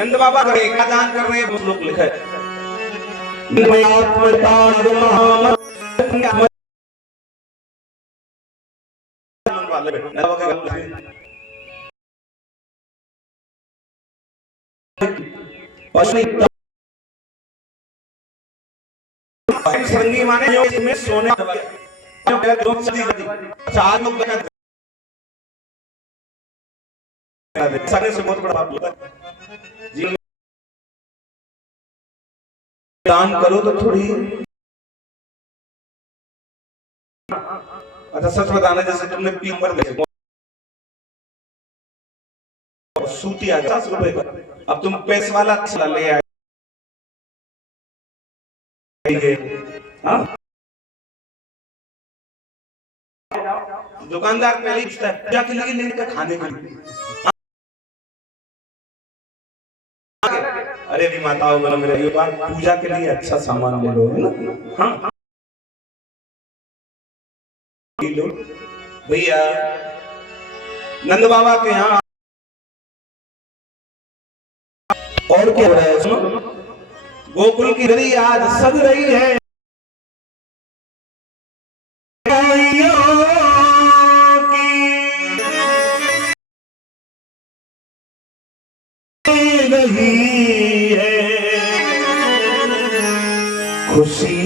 नंद बाबा का दान कर रहे हैं, श्लोक लिखा है संगी माने में सोने चार लोग से बहुत बड़ा बात होता है जी। दान करो तो थोड़ी, अच्छा सच बताना, जैसे तुमने पीपर में सूती आ 50 रुपए का, अब तुम पैसे वाला अच्छा ले आए, हाँ दुकानदार पहले ही पूछता है क्या के लिए लेने का, खाने के लिए। अरे भी माताओं बोला मेरा ये बात, पूजा के लिए अच्छा सामान ले लो, है ना। हाँ लो भैया, नंद बाबा के यहाँ और क्या हो रहा है सुनो, गोकुल की नदी आज सज रही है, रही है खुशी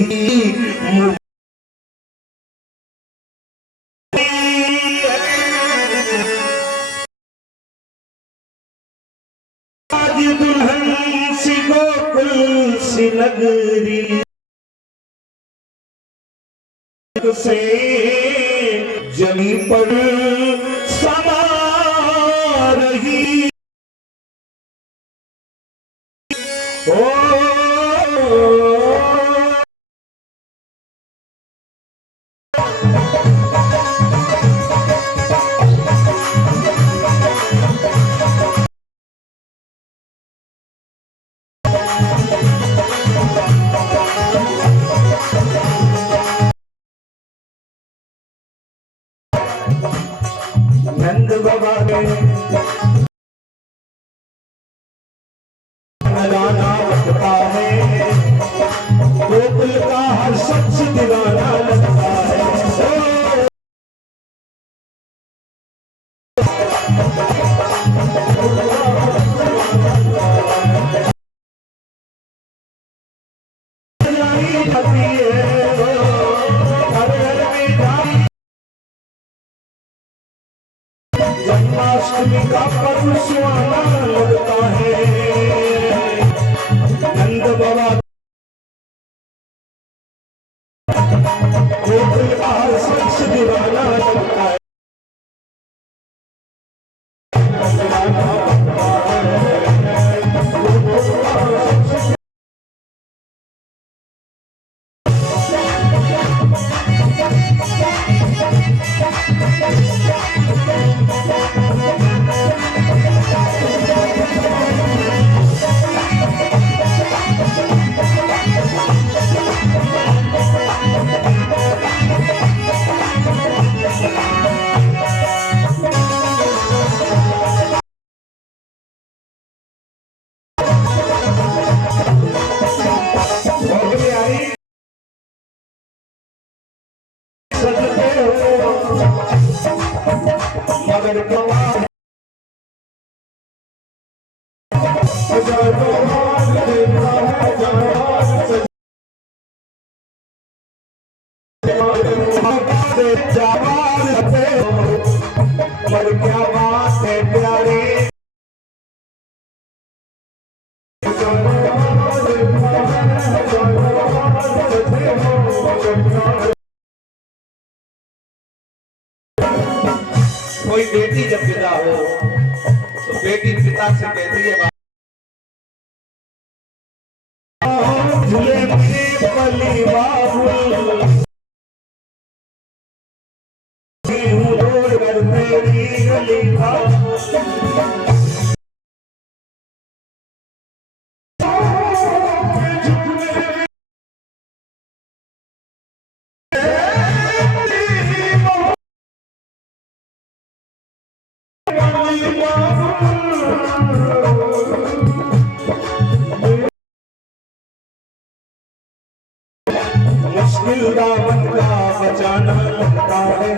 आज दुल्हन सी गोकुल सी नगरी से जमी पर समा रही ओ नंद बाबा ने गाना लगता है, गोकुल का हर शख्स दीवाना लगता है। जन्माष्टमी का पर्व सुहाना लगता है, नंद बाबा गोकुल का हर शख्स दीवाना लगता है। मगर क्या बात है प्यारे, कोई बेटी जब विदा हो तो बेटी पिता से कहती है झूले मेरे पली बाबुल दौड़ कर मेरी गली का वृंदावन का बचाना लगता है,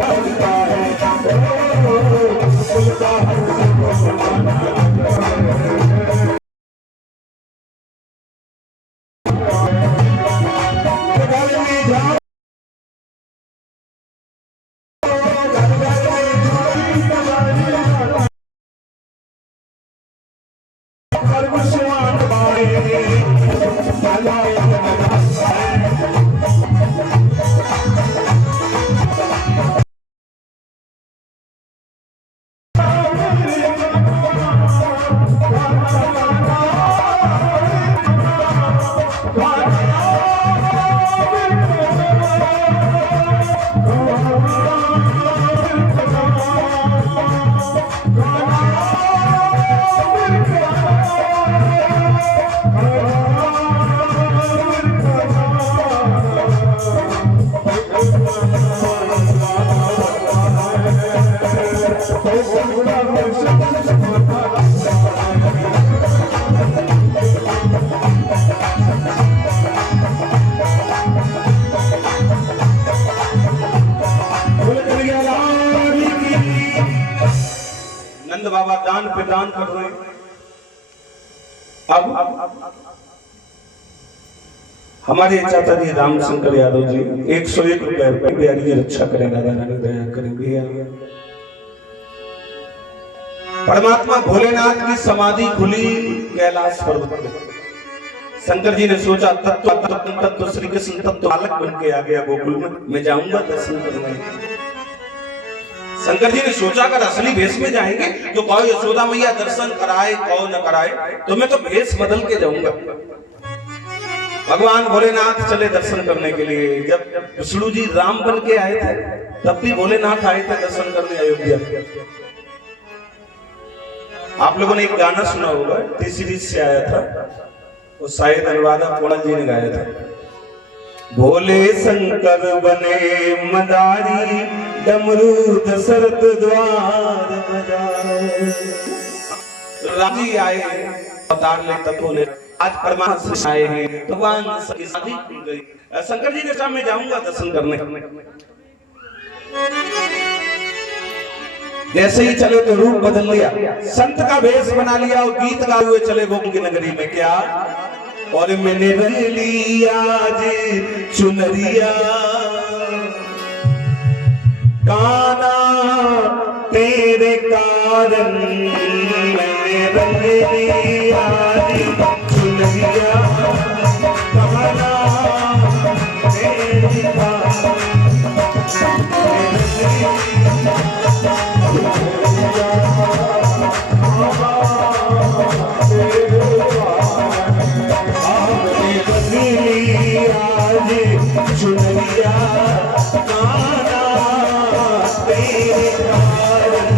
लगता है, गोकुल का हर सुख मनाना लगता है। घर में जाओ, घर में जोड़ी सजाई, सर्वस्वान बारे नंद बाबा दान पे दान कर रहे हैं। अब हमारे चाचा जी रामशंकर यादव जी 101 रुपए बिहारी की रक्षा करें, राधा रानी दया करें भैया। परमात्मा भोलेनाथ की समाधि खुली कैलाश पर्वत पे। शंकर जी ने सोचा तत्व श्री कृष्ण तत्व बालक बन के आ गया गोकुल में, मैं जाऊंगा दर्शन करने। शंकर जी ने सोचा अगर असली भेष में जाएंगे तो कहो यशोदा मैया दर्शन कराए कहो न कराए, तो मैं तो भेष बदल के जाऊंगा। भगवान भोलेनाथ चले दर्शन करने के लिए। जब विष्णु जी राम बन के आए थे तब भी भोलेनाथ आए थे दर्शन करने अयोध्या। आप लोगों ने एक गाना सुना होगा, टी सीरीज से आया था, वो शायद अनुराधा पौड़ल जी ने गाया था। भोले शंकर बने मदारी, डमरू दशरथ द्वार बजाए। राजी आए अवतार ले तत्व ले, आज परमात्मा से आए हैं, भगवान की शादी खुल गई। शंकर जी ने कहा मैं जाऊंगा दर्शन करने। जैसे ही चले तो रूप बदल लिया, संत का वेश बना लिया और गीत गाए हुए चले गोकुल की नगरी में। क्या और मैंने रंग लिया जी चुनरिया, काना तेरे कारण मैंने रंग लिया जी चुनरिया, काना तेरे कारण चुनरिया, काना तेरे कारण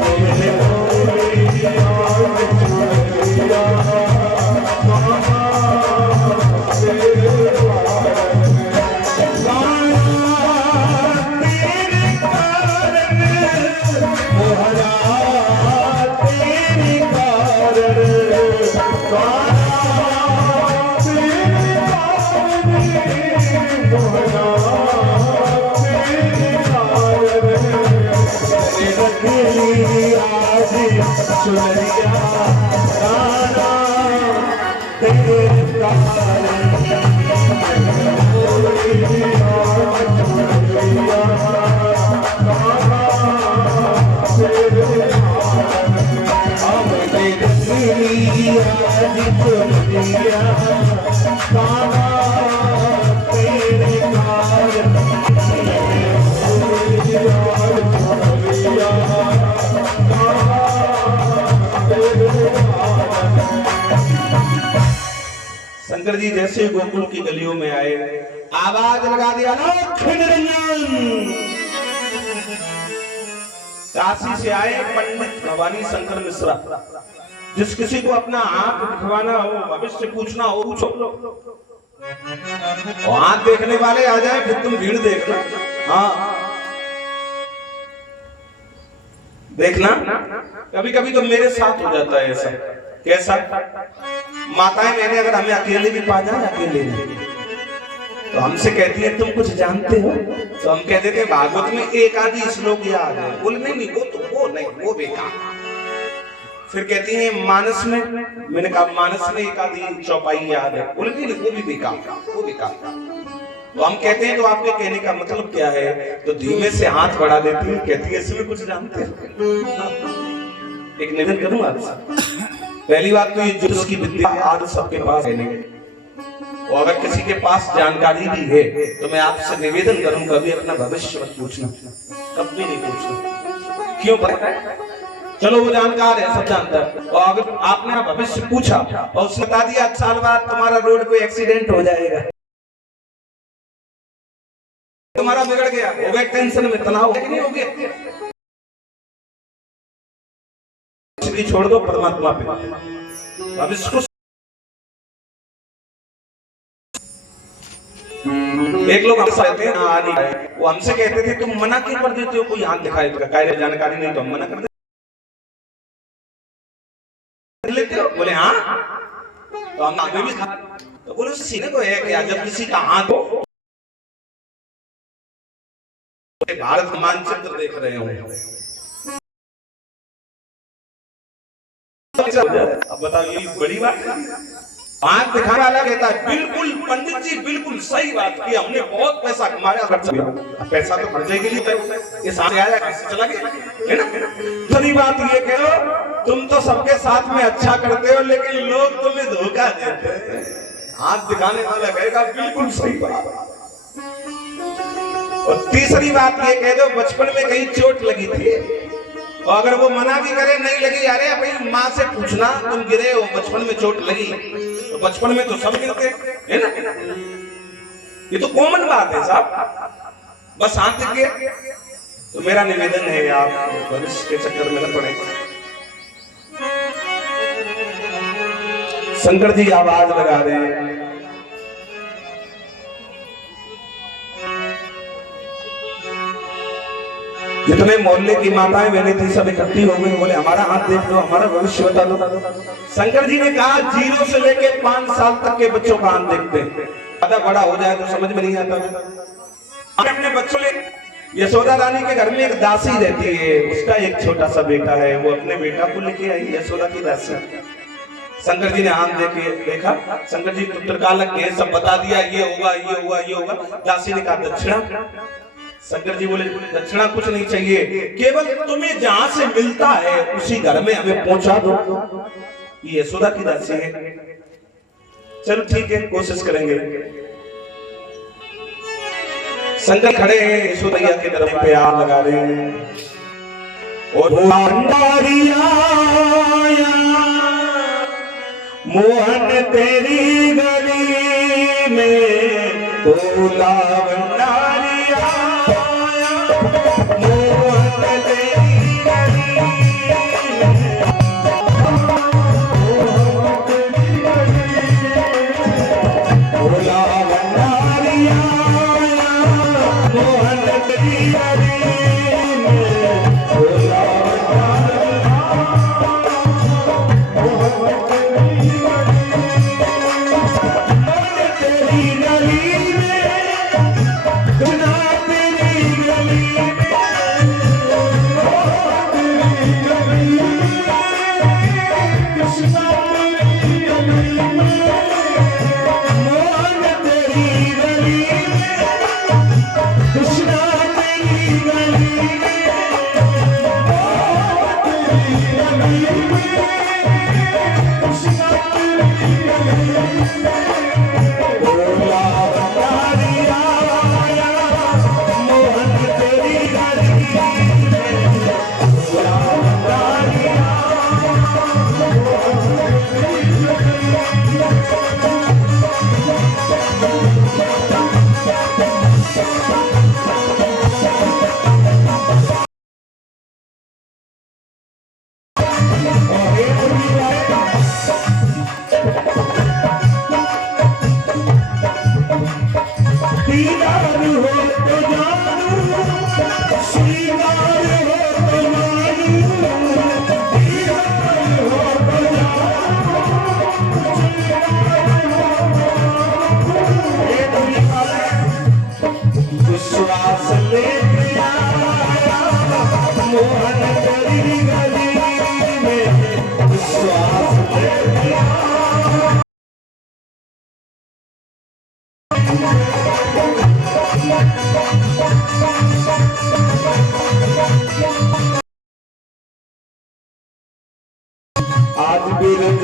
मैंने चुनरिया, काना तेरे चुनरिया, काना तेरे शंकर जी जैसे गोकुल की गलियों में आए, आवाज लगा दिया काशी से आए पंडित भवानी शंकर मिश्रा। जिस किसी को अपना आंख दिखवाना हो, भविष्य पूछना हो, पूछो। और आंख देखने वाले आ जाए फिर तुम भीड़ देखना। हाँ देखना, कभी कभी तो मेरे साथ हो जाता है ऐसा। कैसा? माताएं मैंने अगर हमें अकेले भी पा जाए, अकेले नहीं, तो हमसे कहती है तुम कुछ जानते हो? तो हम कहते थे भागवत में एक आधी श्लोक याद है। बोले नहीं वो नहीं, वो बेकार। फिर कहती है मानस में, मैंने कहा मानस में एक आधी चौपाई याद है। बोले नहीं वो भी बेकार, वो बेकार। तो हम कहते हैं तो आपके कहने का मतलब क्या है? तो धीमे से हाथ बढ़ा देती है, कहती है इसमें कुछ जानते हो? एक निवेदन करूं आपसे। पहली बात तो ये ज्योतिष की विद्या आज सबके पास है नहीं, और अगर किसी के पास जानकारी भी है तो मैं आपसे निवेदन करूं कभी अपना भविष्य मत पूछना, कभी नहीं पूछना। क्यों पता है? चलो वो जानकार है, सब जानता है, और अगर आपने भविष्य पूछा और उसने बता दिया साल बाद तुम्हारा रोड पे एक्सीडेंट हो जाएगा, तुम्हारा बिगड़ गया, हो गए टेंशन में, तनाव नहीं हो गया, छोड़ दो परमात्मा पे भविष्य को। एक लोग हमसे कहते हैं वो हमसे कहते थे तुम मना क्यों कर देते हो? कोई हाथ दिखाए तो जानकारी नहीं तो हम मना कर लेते हो। बोले हाँ, तो हम आगे भी तो बोले सीने को है क्या? जब किसी का हाथ हो, भारत का मानचित्र देख रहे हो, अब बताओ ये बड़ी बात है? हाथ दिखाने वाला कहता है बिल्कुल पंडित जी बिल्कुल सही बात की, हमने बहुत पैसा कमाया, पैसा तो खर्चे के लिए ये सामने आया, कैसे चला गया, है ना? सही बात ये कहो, तुम तो सबके साथ में अच्छा करते हो लेकिन लोग तुम्हें धोखा देते हैं। हाथ दिखाने वाला कहेगा बिल्कुल सही बात। और तीसरी बात ये कह दो बचपन में कहीं चोट लगी थी, और अगर वो मना भी करे नहीं लगी, अरे भाई माँ से पूछना तुम गिरे हो, बचपन में चोट लगी, तो बचपन में तो सब गिरते है ना, ये तो कॉमन बात है साहब। बस हाथ दिख गया। तो मेरा निवेदन है आप भविष्य के चक्कर में न पड़े। शंकर जी आवाज लगा रहे हैं, जितने मोहल्ले की माताएं बहने थी सब इकट्ठी हो गई, बोले हमारा हाथ देख लो, हमारा भविष्य बता दो। शंकर जी ने कहा 0 से लेके 5 साल तक के बच्चों का हाथ देखते हैं, ज्यादा बड़ा हो जाए तो समझ में नहीं आता। अपने बच्चों ने यशोदा रानी के घर में एक दासी रहती है, उसका एक छोटा सा बेटा है, वो अपने बेटा को लेके आई यशोदा की दासी। शंकर जी ने हाथ देखा, शंकर जी तुत्रकालक के सब बता दिया, ये होगा ये होगा ये होगा। दासी ने कहा दक्षिणा। शंकर जी बोले दक्षिणा कुछ नहीं चाहिए, केवल तुम्हें जहां से मिलता है उसी घर में हमें पहुंचा दो। ये यशोदा की दासी है। चलो ठीक है, कोशिश करेंगे। शंकर खड़े हैं, यशोदैया के तरफ पे हाथ लगा रहे हैं, और मोहन तेरी गली में बोला भंडारिया, मोहन तेरी गली बोला भंडारिया, मोहन तेरी गली बोला कृष्णा तेरी गली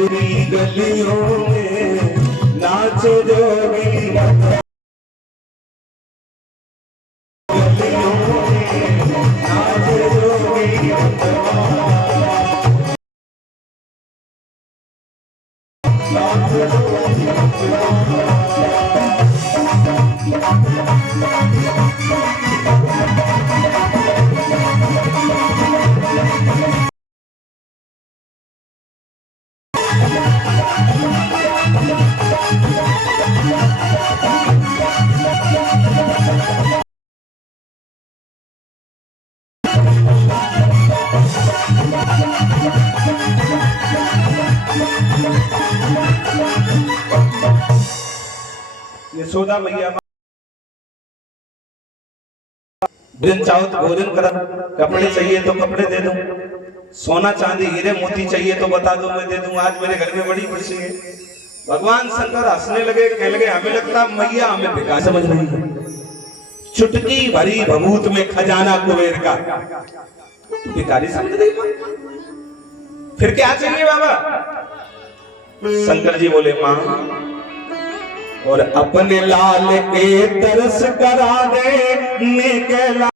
गुजरी गलियों में नाचो जोगी गलियों में नाचो जोगी यशोदा मैया भोजन चाहो तो भोजन करा, कपड़े चाहिए तो कपड़े दे दूं, सोना चांदी हीरे मोती चाहिए तो बता दो मैं दे दूं। आज मेरे घर में बड़ी खुशी है। भगवान शंकर हंसने लगे, कहने लगे हमें लगता मैया हमें बेकार समझ रही है। चुटकी भरी भभूत में खजाना कुबेर का तो भिखारी समझ रही है। फिर क्या चाहिए बाबा? शंकर जी बोले मां और अपने लाल के तरस करा दे मैं कैलाश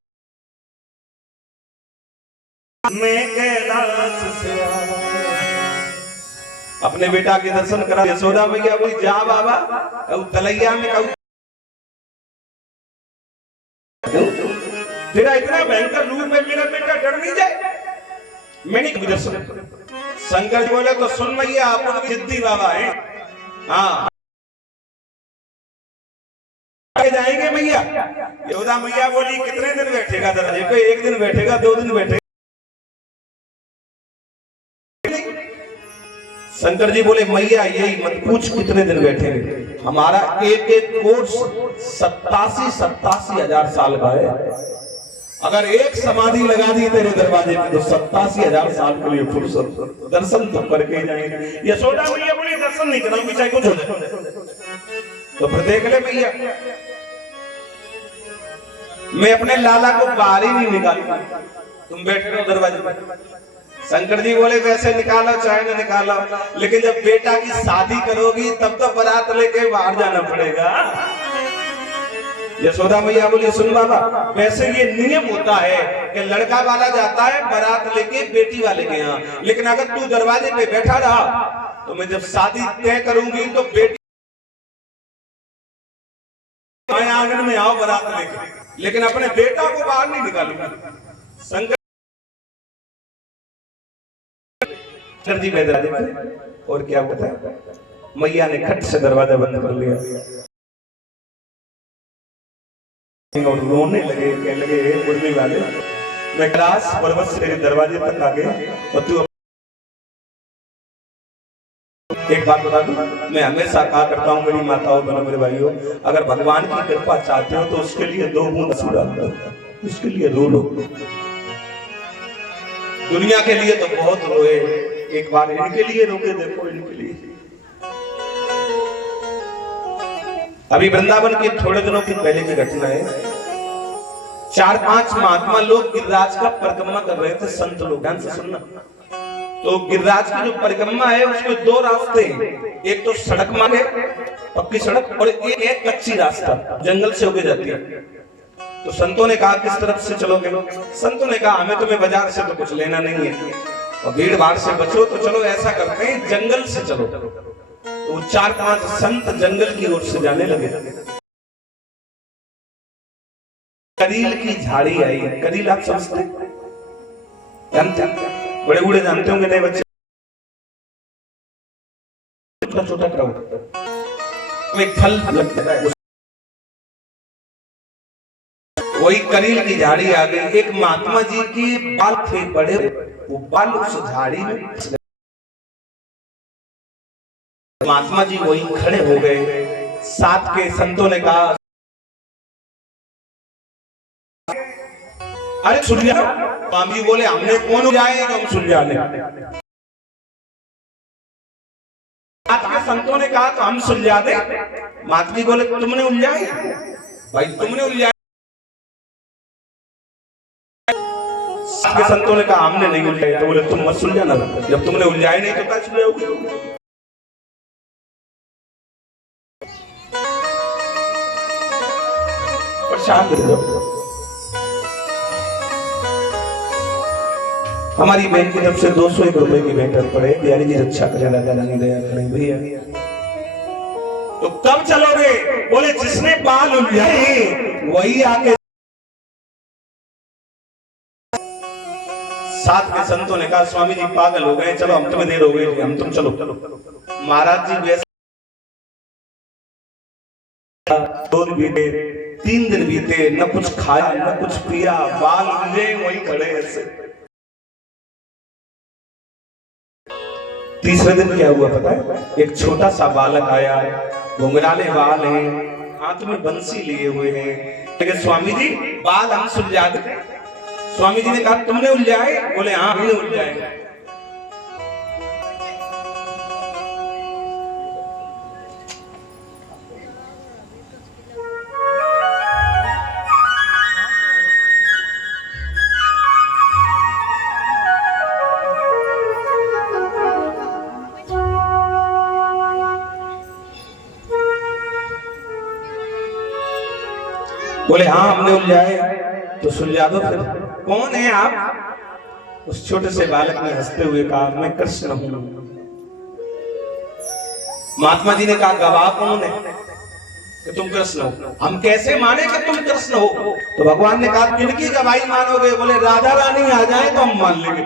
से अपने बेटा के दर्शन करा। यशोदा मैया बोली जा बाबा, कहू तलैया में कहू तेरा इतना भयंकर रूप है, मेरा बेटा डर नहीं जाए? मैंने दर्शन। शंकर जी बोले तो सुन मैया अपन जिद्दी बाबा है, हाँ जाएंगे मैया। यशोदा मैया बोली कितने दिन बैठेगा दरवाजे पे? एक दिन बैठेगा, 2 दिन बैठेगा। शंकर जी बोले मैया यही मत पूछ कितने दिन बैठेंगे, हमारा एक एक कोर्स 87 हजार साल का है। अगर एक समाधि लगा दी तेरे दरवाजे पे तो 87 हजार साल के लिए फुर्सत, दर्शन तो करके जाएंगे। यशोदा मैया बोली दर्शन नहीं कराऊंगी चाहे कुछ हो जाए। तो फिर देख ले भैया, मैं अपने लाला को बाहर ही नहीं निकालूंगा, तुम बैठे रहो दरवाजे पर। शंकर जी बोले वैसे निकालो चाहे ना निकालो, लेकिन जब बेटा की शादी करोगी तब तो बारात लेके बाहर जाना पड़ेगा। यशोदा मैया बोली सुन बाबा, वैसे ये नियम होता है कि लड़का वाला जाता है बारात लेके बेटी वाले के यहाँ, लेकिन अगर तू दरवाजे पे बैठा रहा तो मैं जब शादी तय करूंगी तो बेटी आंगन में आओ बारात लेके, लेकिन अपने बेटा को बाहर नहीं निकालूंगा। शंकर जी गए दरवाजे और क्या होता है, मैया ने खट से दरवाजा बंद कर लिया और रोने लगे, कहने लगे मुरली वाले मैं कैलाश पर्वत से तेरे दरवाजे तक आ गया और तू एक बात बता दूं, मैं हमेशा कहा करता हूं मेरी माताओं बहनों मेरे भाइयों, अगर भगवान की कृपा चाहते हो तो उसके लिए 2 बूंद आंसू डाल दो, उसके लिए रो लो। दुनिया के लिए तो बहुत रोए, एक बार इनके लिए रोके देखो, इनके लिए। अभी वृंदावन के थोड़े दिनों की पहले की घटना है। 4-5 महात्मा लोग गिरिराज का परिक्रमा कर रहे थे, संत लोग, ध्यान से सुनना। तो गिरिराज की जो परिक्रमा है उसमें 2 रास्ते हैं, एक तो सड़क मार्ग है, पक्की सड़क, और एक कच्ची रास्ता जंगल से होके जाती है। तो संतों ने कहा किस तरफ से चलोगे? संतों ने कहा हमें तुम्हें बाजार से तो कुछ लेना नहीं है और भीड़ भाड़ से बचो, तो चलो ऐसा करते हैं जंगल से चलो। तो 4-5 संत जंगल की ओर से जाने लगे। करील की झाड़ी आई। करील आप समझते हैं? जानते? बड़े बूढ़े जानते होंगे, नहीं बच्चे? छोटा छोटा क्राउड में फल लगता है, वही करील की झाड़ी आ गई। एक महात्मा जी के बाल थे बड़े, वो बाल उस झाड़ी में, महात्मा जी वही खड़े हो गए। साथ के संतों ने कहा अरे सुन जाओ। स्वामी बोले हमने कौन जाए जो हम सुन जाने। साथ के संतों ने कहा तो हम सुलझा दे। महात्मा जी बोले तुमने उलझाई? भाई तुमने उलझाई? संतों ने कहा हमने नहीं उलझाई। तो बोले तुम मत सुलझाना, जब तुमने उलझाई नहीं तो क्या सुलझाओगे? शांत हो जाओ। हमारी बहन की तरफ से 201 रुपए की भेंट पड़े, बिहारी जी रक्षा करें, राधा रानी दया करें भैया। तो कब चलोगे? बोले जिसने बाल उलझाए वही आके। साथ के संतों ने कहा स्वामी जी पागल हो गए, चलो हम तुम्हें देर हो गई, हम तुम चलो। महाराज जी वैसे 2 दिन बीते, 3 दिन बीते, न कुछ खाया न कुछ पिया, बाल उलझे वही खड़े ऐसे। तीसरे दिन क्या हुआ पता है? एक छोटा सा बालक आया, घुंघराले बाल हैं, हाथ में बंसी लिए हुए हैं। लेकिन स्वामी जी बाल हम सुलझा दे। स्वामी जी ने कहा तुमने उलझाए? बोले हाँ हमने उलझाए। बोले हाँ हमने उलझाए। तो सुलझा दो फिर। कौन है आप? उस छोटे से बालक ने हंसते हुए कहा मैं कृष्ण हूं। महात्मा जी ने कहा गवाह कौन है कि तुम कृष्ण हो? हम कैसे माने कि तुम कृष्ण हो? तो भगवान ने कहा किनकी गवाही मानोगे? बोले राधा रानी आ जाए तो हम मान लेंगे।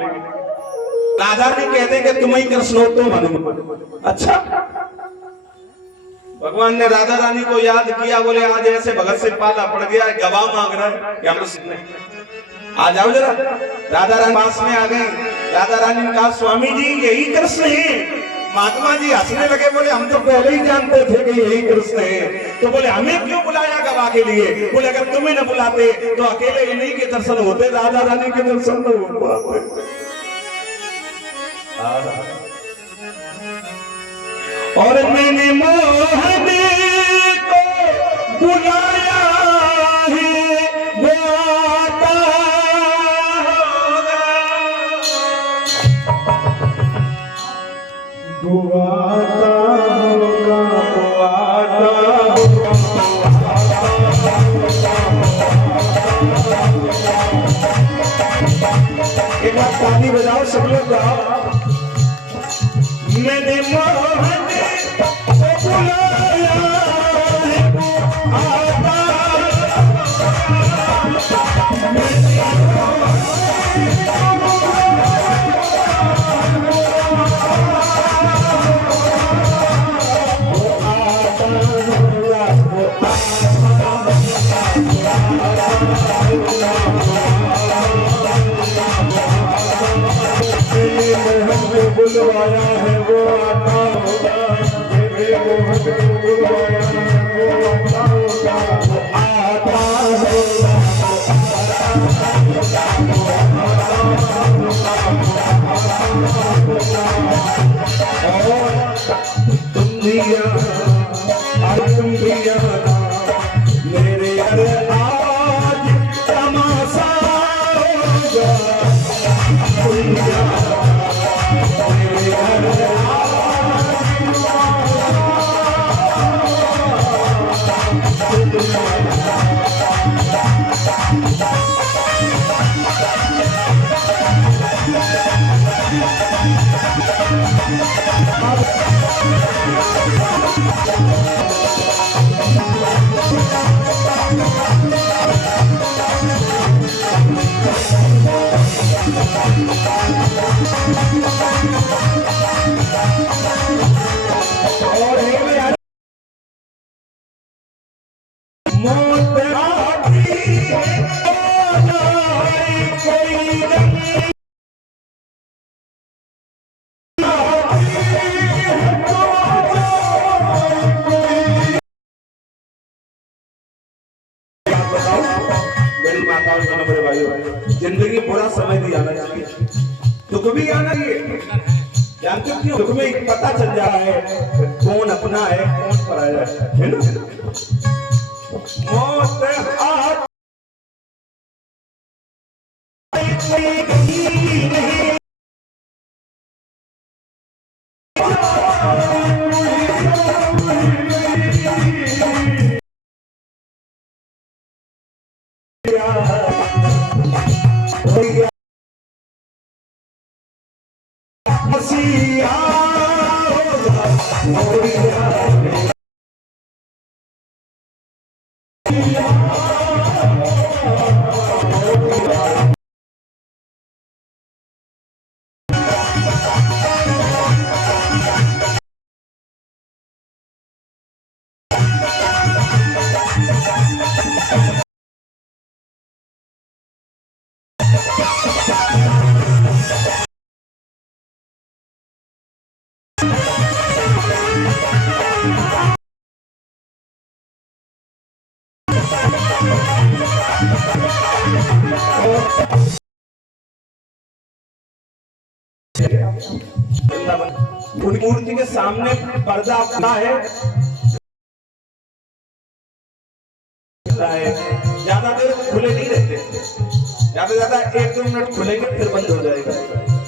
राधा रानी कहते कि तुम ही कृष्ण हो तो मानोगे। अच्छा, भगवान ने राधा रानी को याद किया। बोले आज ऐसे भगत से पाला पड़ गया, गवाह मांग रहा है कि हम आ जाओ जरा। राधा रानी पास में आ गई। राधा रानी ने कहा स्वामी जी यही कृष्ण है। महात्मा जी हंसने लगे, बोले हम तो पहले ही जानते थे कि यही कृष्ण है। तो बोले हमें क्यों बुलाया गवाह के लिए? बोले अगर तुम्हें न बुलाते तो अकेले इन्हीं के दर्शन होते, राधा रानी के दर्शन न हो पाते। और मैंने मोहन को बुलाया है, वो आता होगा, वो आता होगा, वो आता होगा। एक बार ताली बजाओ सब लोग गाओ। मैंने मोहन को बुलाया है, आता बुलवाया है वो आता होगा, मेरे मोहन को बुलवाया है वो आता होगा, वो आता होगा, और तुम दिया तुम दिया मेरे अरे आज तमाशा होगा। जिंदगी पूरा समय भी आना चाहिए, दुख भी आना चाहिए। जानते हो क्यों? दुख में पता चल जा रहा है कौन अपना है कौन पराया है ना। मौत मसीहा होगा मोरिया मूर्ति के सामने पर्दा अपना है, ज्यादा देर खुले नहीं रहते, ज्यादा 1-2 मिनट खुलेंगे फिर बंद हो जाएगा।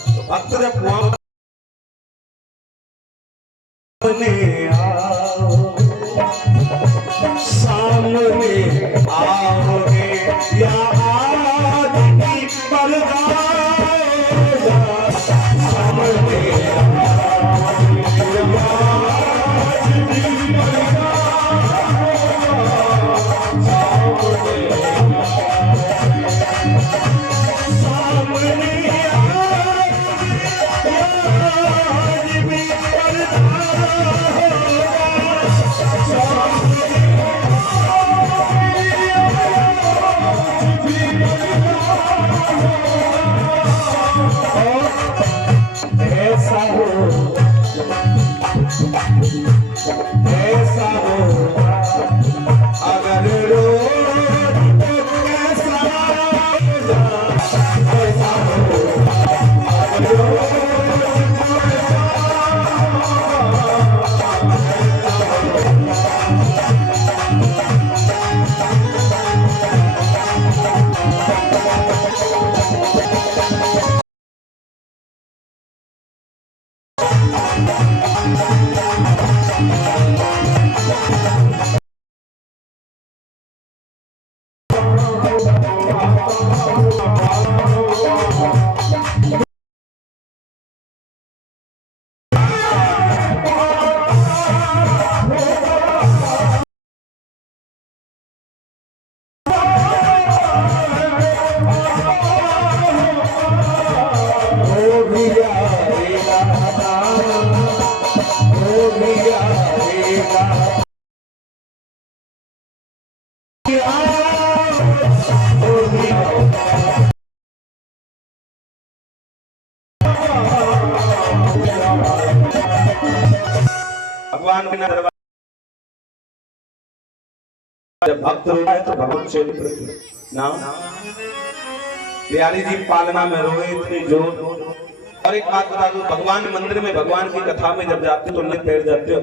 तो भक्त जब वहां सामने आओगे या आदि पर्दा सामने भगवान बिना दरबार जब भक्त रोता है तो भगवान से ना प्यारी जी पालना में रोए इतनी जोर। और एक बात बता दूं, भगवान मंदिर में भगवान की कथा में जब जाते हो तो नंगे पैर जाते हो,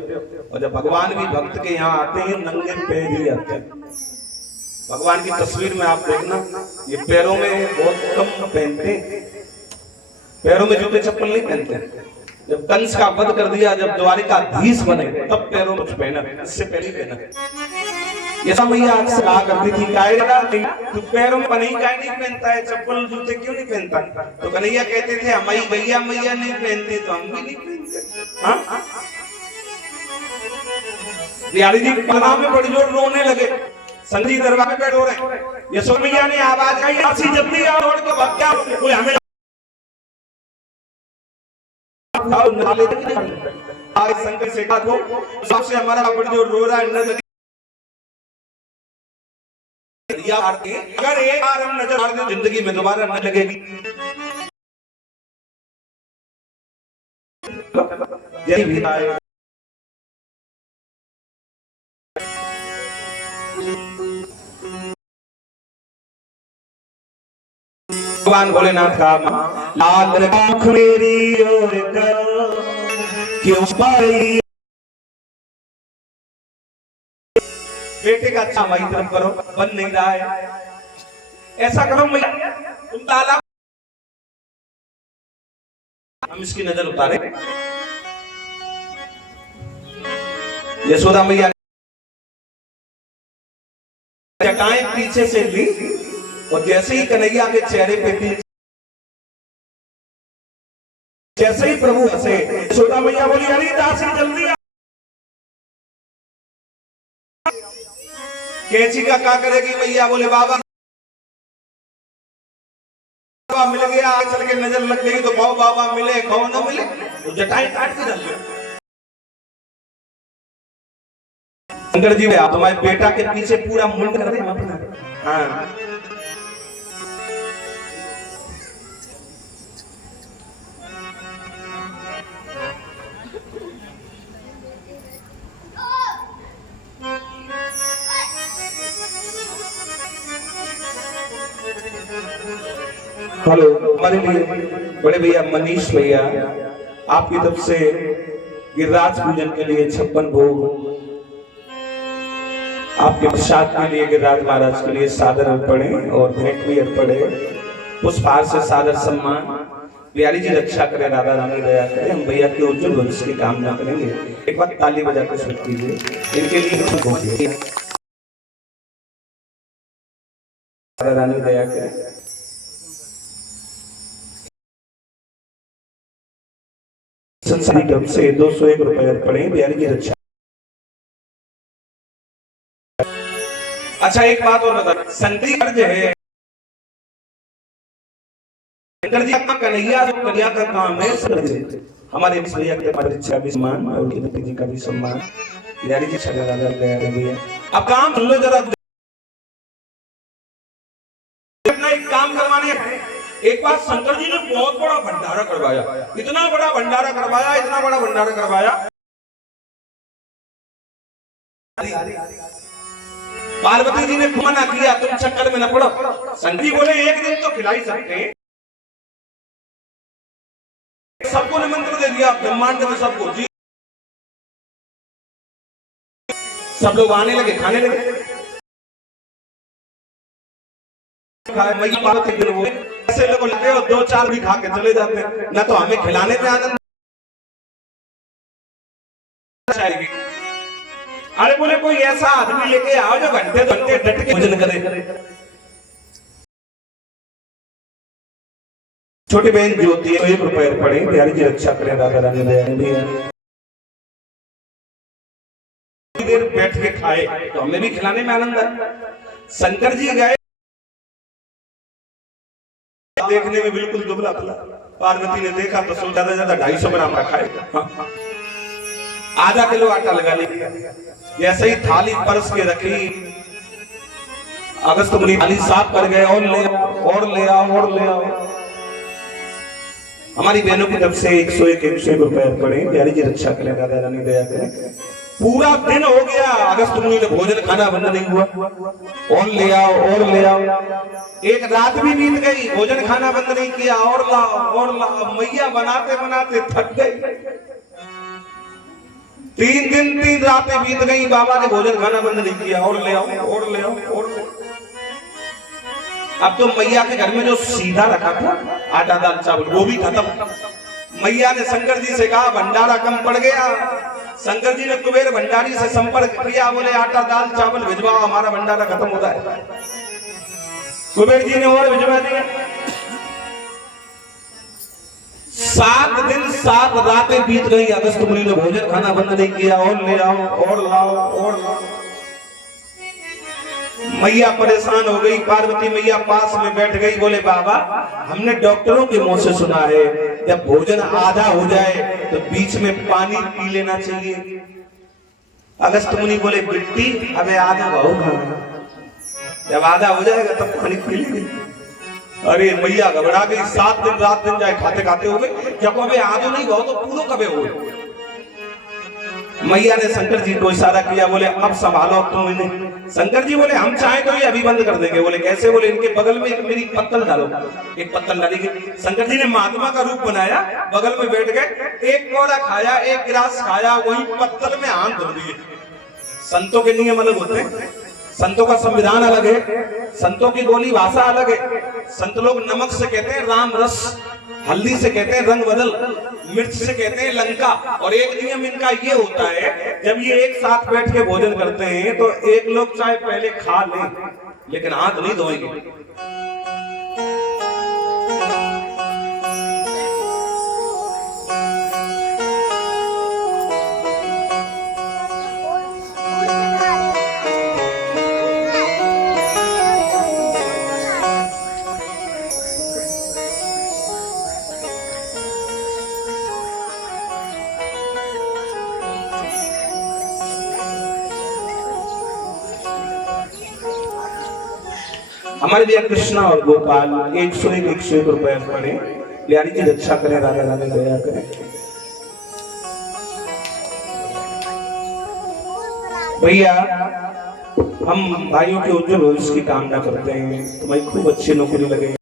और जब भगवान भी भक्त के यहाँ आते हैं नंगे पैर ही आते हैं। भगवान की तस्वीर में आप देखना, ये पैरों में बहुत कम पहनते हैं, पैरों में जूते चप्पल नहीं पहनते। जब कंस का वध कर दिया, जब द्वारिकाधीश बने तब पैरों में पहना, इससे पहले पहना। ये सब मैया अक्सर कहा करती थी, कायरा तू पैरों में नहीं काय नहीं पहनता है, चप्पल जूते क्यों नहीं पहनता? तो कन्हैया कहते थे हमारी गैया मैया नहीं पहनते तो हम भी नहीं पहनते। हाँ बिहारी जी पलना में बड़ी जोर रोने लगे, संजी दरबार में बैठ हो रहे, यशोदा मैया ने आवाज आई ऐसी जल्दी आओ, दौड़ के भाग जाओ, कोई हमें आज संकट से का को सबसे हमारा बड़ी जोर रो रहा है, अगर एक बार हम नजर मार दें जिंदगी में दोबारा न लगेगी। यही भी आए भगवान भोलेनाथ का लाल आँख मेरी ओर करो क्यों पाई, बेटे का अच्छा हमारी तरफ करो, बन नहीं रहा है, ऐसा करो मैया तुम ताला। हम इसकी नजर उतारे, यशोदा मैया जटाएं पीछे से ली और जैसे ही कन्हैया के चेहरे पे थी जैसे ही प्रभु हंसे, यशोदा मैया बोली अरे दासी जल्दी आ। कैची का क्या करेगी मैया? बोले बाबा मिल गया, चल के नजर लग गई तो खाओ बाबा मिले खाओ ना मिले तो जटाई काट के डाल लो। शंकर जी आप तुम्हारे बेटा के पीछे पूरा मुंड कर दे अपना। हाँ हेलो, हमारे लिए बड़े भैया मनीष भैया आपकी तरफ से गिरिराज पूजन के लिए 56 भोग, आपके प्रसाद के लिए गिरिराज महाराज के लिए सादर अर्पणे और भेंट भी अर्पणे, पुष्पहार से सादर सम्मान। बिहारी जी रक्षा करे, राधा रानी दया करे, हम भैया के उज्जवल भविष्य की कामना करेंगे। एक बार ताली बजा के सुन कीजिए इनके लिए। राधा रानी दया करे। संसारी तरफ से 201 रुपए अर्पणे बिहारी जी रक्षा। अच्छा एक बात और बता, शंकर जी है शंकर जी अपना कन्हैया जो कन्या का काम है हमारे भैया के परीक्षा भी सम्मान और उनकी जी का भी सम्मान। बिहारी जी छठे राजा भैया अब काम सुन लो जरा। अपना एक काम करवाने, एक बार शंकर जी ने बहुत बड़ा भंडारा करवाया, इतना बड़ा भंडारा करवाया, इतना बड़ा भंडारा करवाया। पार्वती जी ने मना किया तुम चक्कर में न पड़ो। शंकर जी बोले एक दिन तो खिला ही सकते हैं। सबको निमंत्रण दे दिया ब्रह्मांड में सबको जी, सब लोग आने लगे खाने लगे। ऐसे लोग लेते हो 2-4 भी खा के चले जाते हैं, ना तो हमें खिलाने में आनंद। अरे बोले कोई ऐसा आदमी लेके आओ जो घंटे घंटे डट के भोजन करे। छोटी बहन ज्योति 1 रुपए पड़े, बिहारी जी रक्षा करें, राधा रानी दया भी देर बैठ के खाए तो हमें भी खिलाने में आनंद है। शंकर जी गए, देखने में बिल्कुल दुबला पतला। पार्वती ने देखा तो सोचा था ज्यादा 250 ग्राम का खाए, आधा किलो आटा लगा लिया। जैसे ही थाली परस के रखी, अगस्त मुनि थाली साफ कर गए, और ले आओ और ले आओ और ले आओ। हमारी बहनों की तरफ से 101 रुपए पड़े, बिहारी जी रक्षा करें, राधा रानी दया करें। पूरा दिन हो गया, अगस्त मुनि ने भोजन खाना बंद नहीं हुआ, और ले आओ और ले आओ। एक रात भी बीत गई, भोजन खाना बंद नहीं किया, और लाओ और लाओ। मैया बनाते बनाते थक गई। 3 दिन 3 रातें बीत गई, बाबा ने भोजन खाना बंद नहीं किया, और ले आओ और ले आओ और ले आओ। अब तो मैया के घर में जो सीधा रखा था आटा दाल चावल वो भी खत्म। मैया ने शंकर जी से कहा भंडारा कम पड़ गया। शंकर जी ने कुबेर भंडारी से संपर्क किया, बोले आटा दाल चावल भिजवाओ, हमारा भंडारा खत्म होता है। कुबेर जी ने और भिजवा दिया। 7 दिन 7 रातें बीत गई, अगस्त मुनि ने भोजन खाना बंद नहीं किया, और ले आओ और लाओ और लाओ। मैया परेशान हो गई। पार्वती मैया पास में बैठ गई, बोले बाबा हमने डॉक्टरों के मुंह से सुना है जब भोजन आधा हो जाए तो बीच में पानी पी लेना चाहिए। अगस्त मुनि बोले बिट्टी अबे आधा भाव खाना, जब आधा हो जाएगा तब पानी पी लेंगे। अरे मैया घबरा गई। 7 दिन रात दिन जाए खाते खाते हो गए, जब अबे आधो नहीं भाव तो पूरो कबे हो गए। मैया ने शंकर जी को इशारा किया, बोले अब संभालो तुम इन्हें। शंकर जी बोले हम चाहे तो ये अभी बंद कर देंगे। बोले कैसे? बोले इनके बगल में मेरी पत्तल डालो। एक पत्तल डालेंगे। शंकर जी ने महात्मा का रूप बनाया, बगल में बैठ गए, एक कोड़ा खाया, एक गिलास खाया, वही पत्तल में हाथ धो दिए। संतों के नियम अलग होते हैं, संतों का संविधान अलग है, संतों की बोली भाषा अलग है। संत लोग नमक से कहते हैं राम रस, हल्दी से कहते हैं रंग बदल, मिर्च से कहते हैं लंका। और एक नियम इनका ये होता है, जब ये एक साथ बैठ के भोजन करते हैं तो एक लोग चाहे पहले खा लें लेकिन हाथ नहीं धोएंगे। हमारे लिए कृष्णा और गोपाल 101 रुपए पड़े। बिहारी जी रक्षा करें, राधा राधा दया करें। भैया हम भाइयों के उज्जवल भविष्य की कामना करते हैं, तुम्हारी खूब अच्छी नौकरी लगे।